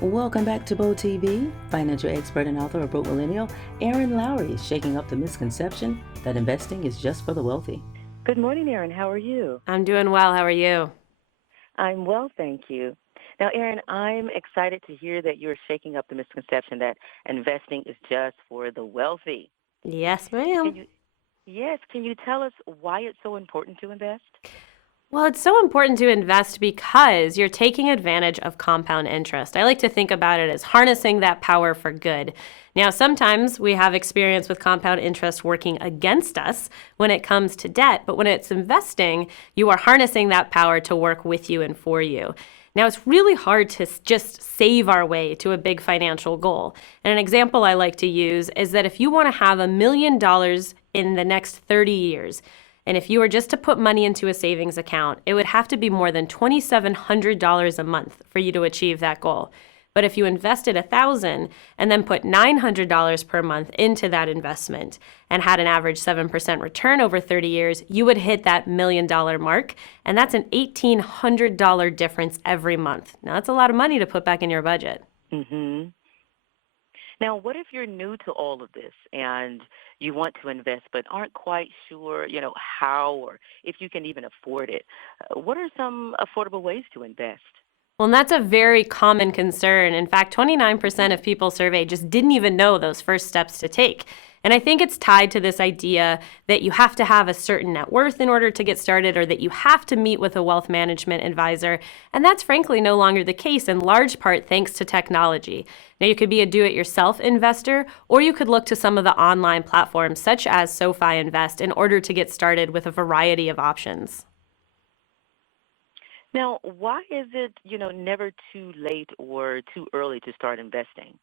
Welcome back to Bo TV. Financial expert and author of Broke Millennial, Erin Lowry, is shaking up the misconception that investing is just for the wealthy. Good morning, Erin. How are you? I'm doing well. How are you? I'm well, thank you. Now, Erin, I'm excited to hear that you're shaking up the misconception that investing is just for the wealthy. Yes, Can ma'am. you, yes, can you tell us why it's so important to invest? Well, it's so important to invest because you're taking advantage of compound interest. I like to think about it as harnessing that power for good. Now, sometimes we have experience with compound interest working against us when it comes to debt, but when it's investing, you are harnessing that power to work with you and for you. Now, it's really hard to just save our way to a big financial goal. And an example I like to use is that if you want to have $1 million in the next 30 years, and if you were just to put money into a savings account, it would have to be more than $2,700 a month for you to achieve that goal. But if you invested $1,000 and then put $900 per month into that investment and had an average 7% return over 30 years, you would hit that $1 million mark. And that's an $1,800 difference every month. Now, that's a lot of money to put back in your budget. Mm-hmm. Now, what if you're new to all of this and you want to invest but aren't quite sure, how or if you can even afford it? What are some affordable ways to invest? Well, and that's a very common concern. In fact, 29% of people surveyed just didn't even know those first steps to take. And I think it's tied to this idea that you have to have a certain net worth in order to get started, or that you have to meet with a wealth management advisor. And that's frankly no longer the case, in large part thanks to technology. Now, you could be a do-it-yourself investor, or you could look to some of the online platforms such as SoFi Invest in order to get started with a variety of options. Now, why is it, never too late or too early to start investing?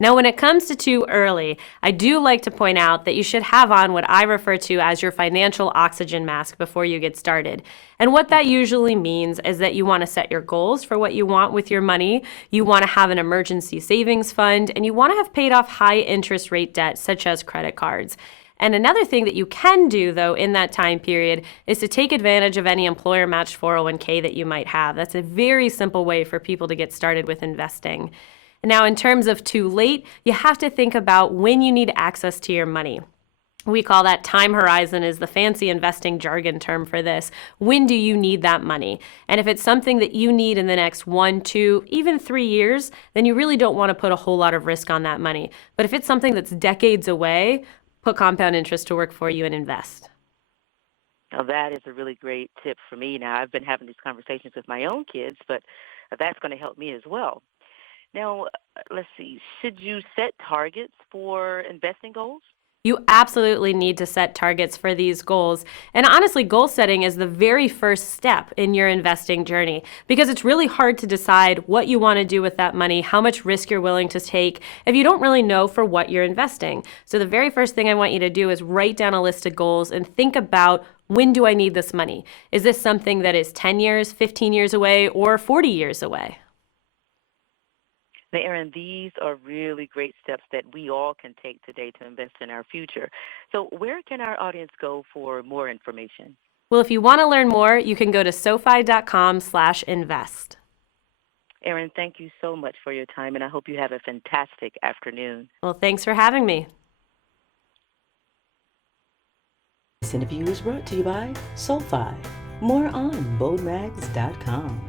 Now, when it comes to too early, I do like to point out that you should have on what I refer to as your financial oxygen mask before you get started. And what that usually means is that you want to set your goals for what you want with your money, you want to have an emergency savings fund, and you want to have paid off high interest rate debt such as credit cards. And another thing that you can do, though, in that time period is to take advantage of any employer matched 401k that you might have. That's a very simple way for people to get started with investing. Now, in terms of too late, you have to think about when you need access to your money. We call that time horizon, is the fancy investing jargon term for this. When do you need that money? And if it's something that you need in the next 1, 2, even 3 years, then you really don't want to put a whole lot of risk on that money. But if it's something that's decades away, put compound interest to work for you and invest. Now, that is a really great tip for me. Now, I've been having these conversations with my own kids, but that's going to help me as well. Now, let's see. Should you set targets for investing goals? You absolutely need to set targets for these goals. And honestly, goal setting is the very first step in your investing journey, because it's really hard to decide what you want to do with that money, how much risk you're willing to take, if you don't really know for what you're investing. So the very first thing I want you to do is write down a list of goals and think about, when do I need this money? Is this something that is 10 years, 15 years away, or 40 years away? Now, Erin, these are really great steps that we all can take today to invest in our future. So where can our audience go for more information? Well, if you want to learn more, you can go to sofi.com/invest. Erin, thank you so much for your time, and I hope you have a fantastic afternoon. Well, thanks for having me. This interview is brought to you by SoFi. More on boldmags.com.